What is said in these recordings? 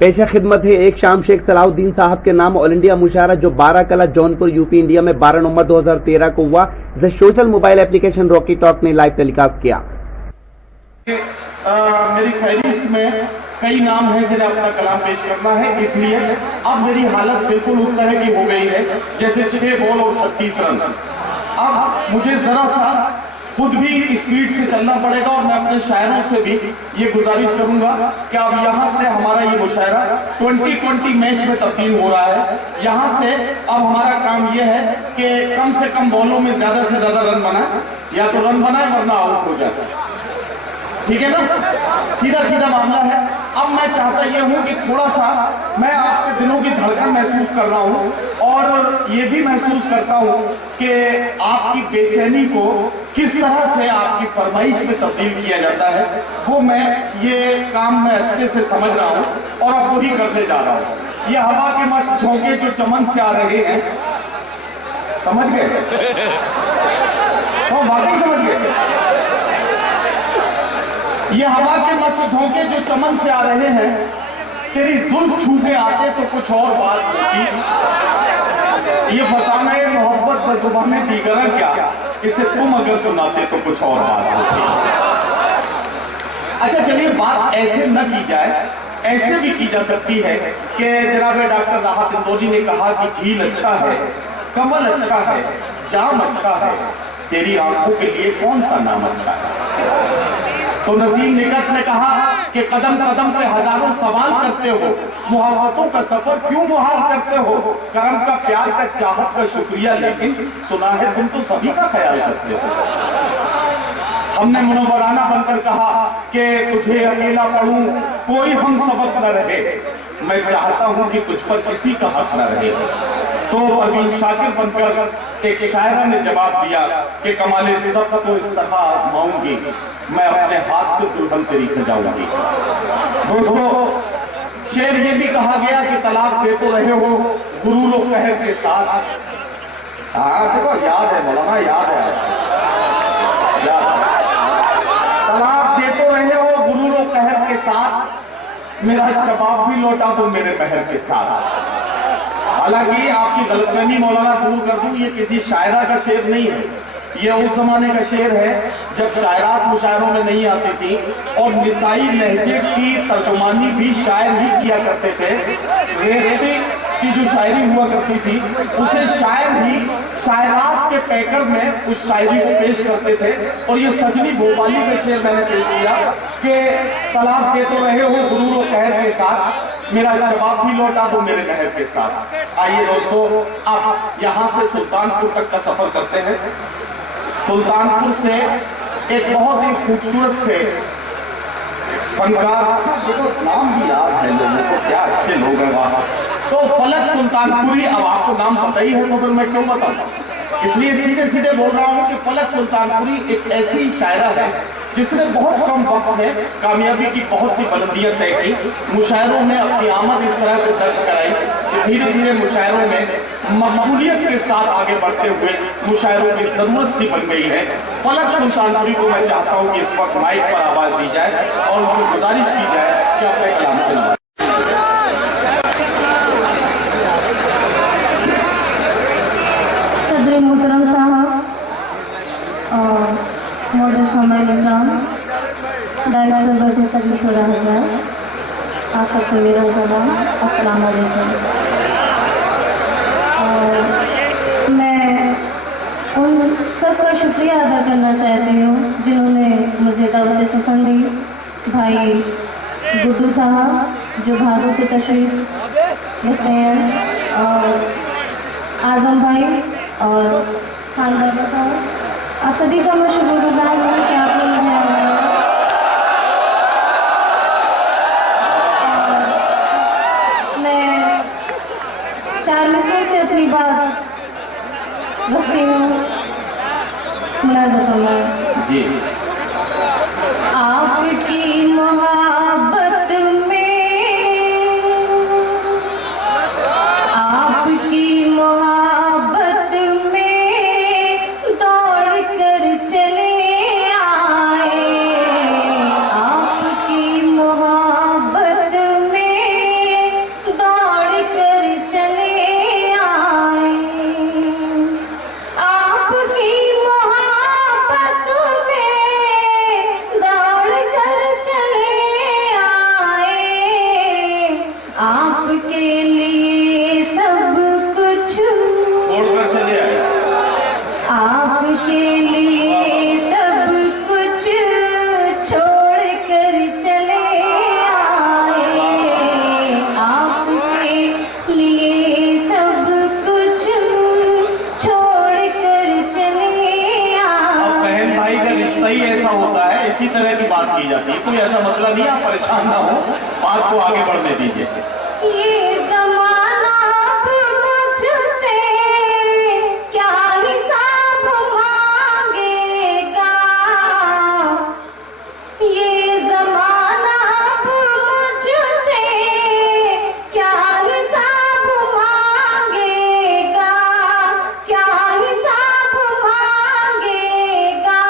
पेशा खिदमत है एक शाम शेख सलाहुद्दीन साहब के नाम ऑल इंडिया मुशायरा जो 12 कला जौनपुर यूपी इंडिया में 12 नवंबर 2013 को हुआ, जिसे social mobile application Rocky talk ने लाइव टेलीकास्ट किया। मेरी फहरिस्त में कई नाम हैं जिन्हें अपना कलाम पेश करना है, इसलिए अब मेरी हालत बिल्कुल उस तरह की हो गई है जैसे 6 बॉल और 36 रन। अब मुझे जरा सा खुद भी स्पीड से चलना पड़ेगा और मैं अपने शायरों से भी ये गुजारिश करूंगा कि अब यहाँ से हमारा ये मुशायरा 2020 मैच में तब्दील हो रहा है। यहाँ से अब हमारा काम ये है कि कम से कम बॉलों में ज्यादा से ज्यादा रन बनाए, या तो रन बनाए वरना आउट हो जाए। ठीक है ना, सीधा सीधा मामला है। अब मैं चाहता ये हूं कि थोड़ा सा मैं आपके दिलों की धड़कन महसूस कर रहा हूं और ये भी महसूस करता हूं कि आपकी बेचैनी को किस तरह से आपकी फरमाइश में तब्दील किया जाता है, वो मैं ये काम मैं अच्छे से समझ रहा हूं और अब वही करने जा रहा हूं। ये हवा के मस्त झोंके जो चमन से आ रहे हैं, समझ गए? तो वाकई समझ गए? ये हवा के मस्त झोंके जो चमन से आ रहे हैं, तेरी जुल्फ छू के आते तो कुछ और बात होती। ये फसाना है मोहब्बत बज़ुबाने दीगरा क्या, इसे तुम अगर सुनाते तो कुछ और बात होती। अच्छा चलिए, बात ऐसे न की जाए, ऐसे भी की जा सकती है कि जनाब डॉक्टर राहत इंदौरी ने कहा कि झील अच्छा है, कमल अच्छा है, जाम अच्छा है, तेरी आंखों के लिए कौन सा नाम अच्छा है। तो नसीम निकट ने कहा कि कदम कदम पे हजारों सवाल करते हो, मोहब्बतों का सफर क्यों मुहाल करते हो, करम का प्यार का चाहत का शुक्रिया, लेकिन सुना है तुम तो सभी का ख्याल करते हो। हमने मुनव्वराना बनकर कहा कि तुझे अकेला पढ़ूं कोई हम सबक न रहे, मैं चाहता हूं कि तुझ पर किसी का हक न रहे। तो परवीन शाकिर बनकर एक शायरा ने जवाब दिया कि कमाले सब को इस तरह आजमाऊंगी, मैं अपने हाथ से दुल्हन तेरी सजाऊंगी। दोस्तों, शेर ये भी कहा गया कि तलाक दे तो रहे हो गुरूर और कहर के साथ। देखो याद है मौलाना, याद है, तलाक दे तो रहे हो गुरूर और कहर के साथ, मेरा शबाब भी लौटा दो मेरे महर के साथ। हालांकि आपकी गलतफहमी मौलाना दूर कर दूं, ये किसी शायरा का शेर नहीं है, ये उस जमाने का शेर है जब शायरात मुशायरों में नहीं आती थी और निसाई लहजे की तर्जुमानी भी शायर ही किया करते थे। रेहती की जो शायरी हुआ करती थी उसे शायर ही शायरात के पैकर में उस शायरी को पेश करते थे। और ये सजनी भोपाली का शेर मैंने पेश किया कि तलाक दे तो रहे हो गुरूर और कहर के साथ, मेरा शबाब भी लौटा दो मेरे कहर के साथ। आइए दोस्तों, आप यहाँ से सुल्तानपुर तक का सफर करते हैं। सुल्तानपुर से एक बहुत ही खूबसूरत से फनकार, देखो नाम भी याद है लोगों को, क्या अच्छे लोग हैं वहां। तो फलक सुल्तानपुरी, अब आपको नाम पता ही है तो फिर मैं क्यों बताऊं, इसलिए सीधे सीधे बोल रहा हूं कि फलक सुल्तानपुरी एक ऐसी शायरा है जिसने बहुत कम वक्त में कामयाबी की बहुत सी बुलंदियां तय की। मुशायरों में अपनी आमद इस तरह से दर्ज कराई कि धीरे धीरे मुशायरों में मकबूलियत के साथ आगे बढ़ते हुए मुशायरों की जरूरत सी बन गई है। फलक सुल्तानपुरी को मैं चाहता हूं कि इस वक्त माइक पर आवाज दी जाए और उनसे गुजारिश की जाए कि अपने कलाम से नवाजें। सदर मोहतरम साहब और मौजूद सामाइन इमरान, डाइस पर बैठे सभी शुरा हज़रात, आप सबको मेरा सलाम, अस्सलाम वालेकुम। और मैं उन सबका शुक्रिया अदा करना चाहती हूँ जिन्होंने मुझे दावत सुखन दी। भाई गुड्डू साहब जो भागों से तशरीफ रखते हैं, और आजम भाई और खान बाबा साहब, आप सभी का मैं शुक्रगुजार हूँ कि आपने मुझे मैं 4 मिसरों से अपनी बात रखती हूँ। मुलाज़ा फरमाएं जी। आपकी मोहब्बत में, आपकी मोहब्बत में दौड़ कर चले आए, आपकी मोहब्बत में इसी तरह की बात की जाती है। कोई ऐसा मसला नहीं है, आप परेशान ना हो, बात को आगे बढ़ने दीजिए। ये ज़माना अब मुझसे क्या हिसाब मांगेगा, ये ज़माना अब मुझसे क्या हिसाब मांगेगा, क्या हिसाब मांगेगा।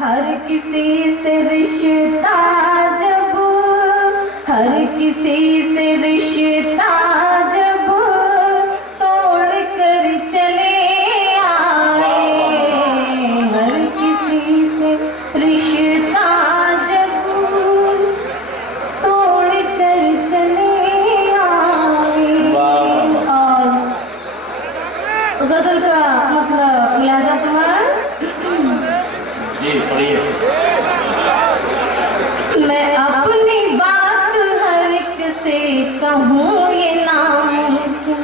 हर किसी से रिश्ता जब, हर किसी से रिश्ता जब तोड़ कर चले आए, हर किसी से रिश्ता जब तोड़ कर चले आए। और गजल का मतलब लिहाजा कुमार जी पढ़िए। मैं अपनी बात हर एक से कहूँ ये नामुमकिन,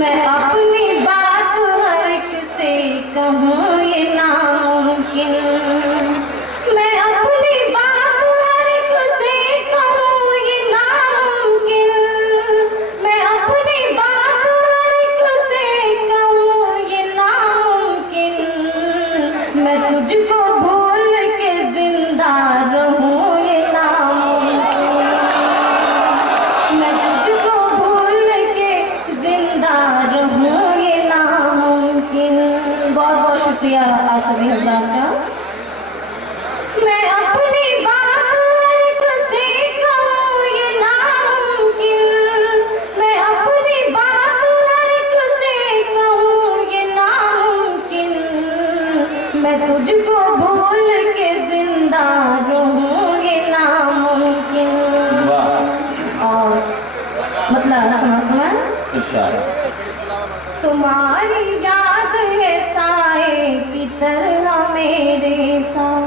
मैं अपनी बात हर एक से कहूँ ये नामुमकिन, मैं अपनी बात हर एक से कहूँ ये नामुमकिन, मैं अपनी बात हर एक से कहूँ ये नामुमकिन। मैं तुझको भूल के जिंदा रहूं ये नामुमकिन, मैं तुझको भूल के जिंदा रहूं ये नामुमकिन। बहुत बहुत शुक्रिया आशा हजरात का। मैं अपनी बात हर एक से कहूं ये नामुमकिन, मैं अपनी बात हर एक से कहूं ये नामुमकिन। मैं तुझको भूल के जिंदा रहूं ये नामुमकिन। और मतलब समझ तुम्हारी याद है साए की तरह मेरे साथ,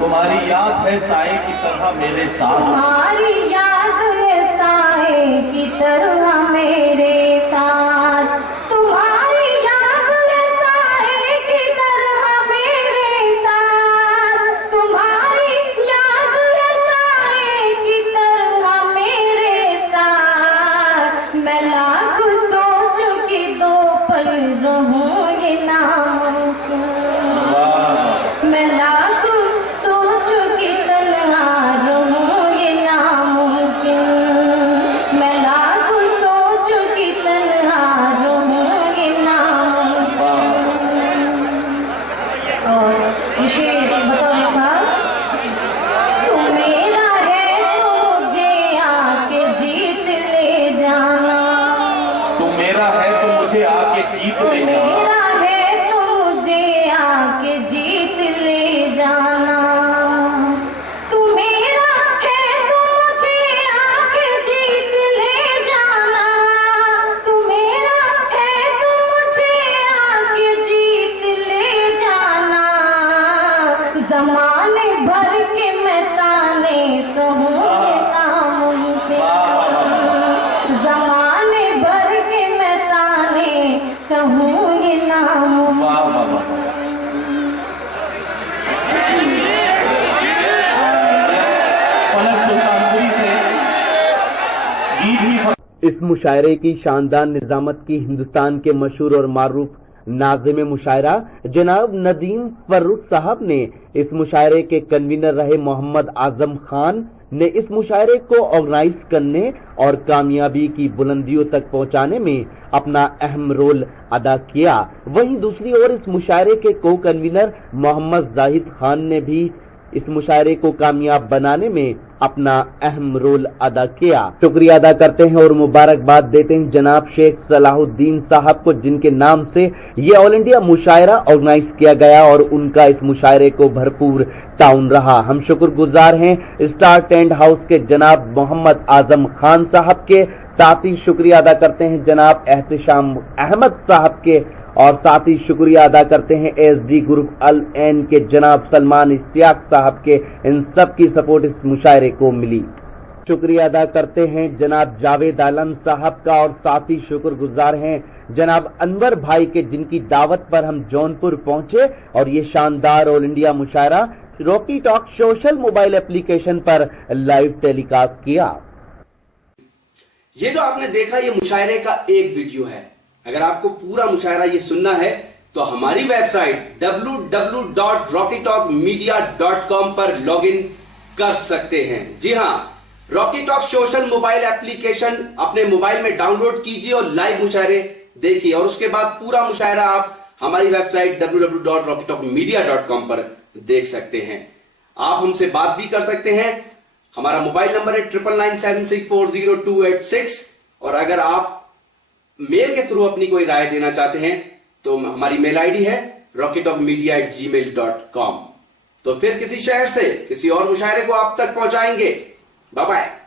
तुम्हारी याद है साए की तरह मेरे साथ, तुम्हारी याद है साए की तरह मेरे साथ, तुम्हारी याद है साए की तरह मेरे साथ, तुम्हारी याद है साए की तरह मेरे साथ। मैं लाख सोचूं कि दो पल रहूं ये नामुमकिन, मैं लाख सोचूं कि तन्हा रहूं ये नामुमकिन, मैं लाख सोचूं कि तन्हा रहूं ये नामुमकिन। और ये शेर बतौर खास, तू मेरा है तो मुझे आके जीत ले जाना, तू मेरा है तो मुझे आके जीत ले जाना, मेरा है तो मुझे आके जीत ले जाना, तू मेरा है तो मुझे आके जीत ले जाना, तू मेरा है तो मुझे आके जीत ले जाना। जमाने भर के मैं ताने सहूं ये नामुमकिन, जमाने भर के मैं ताने सहूं ये नामुमकिन। वाह वाह वाह। फलक सुल्तानपुरी से गीत भी इस मुशायरे की शानदार निजामत की हिंदुस्तान के मशहूर और मारूफ नाज़िम मुशायरा जनाब नदीम फर्रुख साहब ने इस मुशायरे के कन्वीनर रहे मोहम्मद आजम खान ने इस मुशायरे को ऑर्गेनाइज करने और कामयाबी की बुलंदियों तक पहुंचाने में अपना अहम रोल अदा किया। वहीं दूसरी ओर इस मुशायरे के को कन्वीनर मोहम्मद जाहिद खान ने भी इस मुशायरे को कामयाब बनाने में अपना अहम रोल अदा किया। शुक्रिया अदा करते हैं और मुबारकबाद देते हैं जनाब शेख सलाहुद्दीन साहब को, जिनके नाम से ये ऑल इंडिया मुशायरा ऑर्गेनाइज किया गया और उनका इस मुशायरे को भरपूर ताउन रहा। हम शुक्रगुजार हैं स्टार टेंट हाउस के जनाब मोहम्मद आजम खान साहब के, साथ ही शुक्रिया अदा करते हैं जनाब एहतिशाम अहमद साहब के, और साथ ही शुक्रिया अदा करते हैं एसडी ग्रुप अल एन के जनाब सलमान इश्तियाक साहब के। इन सब की सपोर्ट इस मुशायरे को मिली। शुक्रिया अदा करते हैं जनाब जावेद आलम साहब का और साथ ही शुक्रगुजार हैं जनाब अनवर भाई के, जिनकी दावत पर हम जौनपुर पहुंचे और ये शानदार ऑल इंडिया मुशायरा Rocky Talk social mobile application पर लाइव टेलीकास्ट किया। ये जो आपने देखा ये मुशायरे का एक वीडियो है। अगर आपको पूरा मुशायरा ये सुनना है तो हमारी वेबसाइट www.rockytalkmedia.com पर लॉगिन कर सकते हैं। जी हां, Rocky Talk social mobile application अपने मोबाइल में डाउनलोड कीजिए और लाइव मुशायरे देखिए और उसके बाद पूरा मुशायरा आप हमारी वेबसाइट www.rockytalkmedia.com पर देख सकते हैं। आप हमसे बात भी कर सकते हैं। हमारा मोबाइल नंबर है 9997640286 और अगर आप मेल के थ्रू अपनी कोई राय देना चाहते हैं तो हमारी मेल आईडी है rockytalkmedia@gmail.com। तो फिर किसी शहर से किसी और मुशायरे को आप तक पहुंचाएंगे। Bye bye.